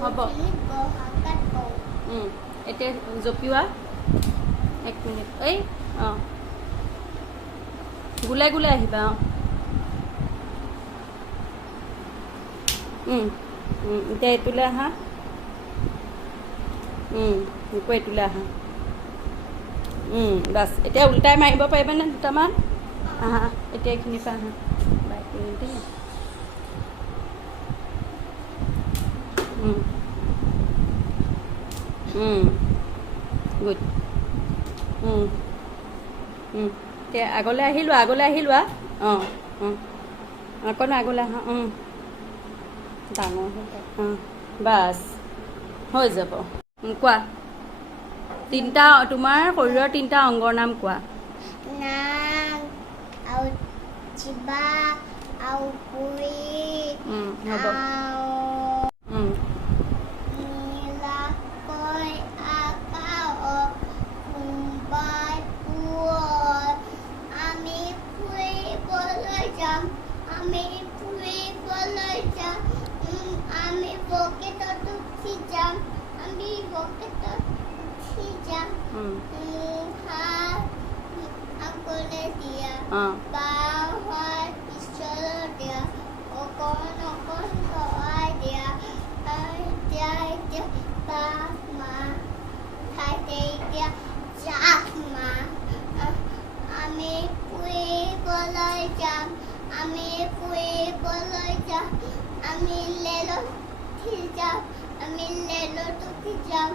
হ'ব এতিয়া জপিওৱা 1 মিনিট এই অঁ গোলাই গোলাই আহিবা এতিয়া এইটোলৈ আহা আকৌ এইটোলৈ আহা বাছ এতিয়া উল্টাই মাৰিব পাৰিবানে দুটামান আহা এতিয়া এইখিনিৰ পৰা আহা বাই দেই গুড এতিয়া আগলৈ আহিলোৱা অঁ অকণ আগলৈ আহা ডাঙৰ হ'ল বাছ হৈ যাব কোৱা তিনিটা তোমাৰ শৰীৰৰ 3টা অংগৰ নাম কোৱা নাক আৰু জিভা আৰু ভৰি হ'ব নীলাকৈ আকাশত কোনোবাই পুৱাৰ আমি ফুৰিবলৈ যাম আমি বকেটত উঠি যাম হাত আগলৈ দিয়া বাওঁ হাত পিছলৈ দিয়া অকণ সহায় দিয়া এতিয়া বাঘ মা ঠাইতে এতিয়া যাক মা আমি ফুৰিবলৈ যাম আমি লেলত উঠি যাম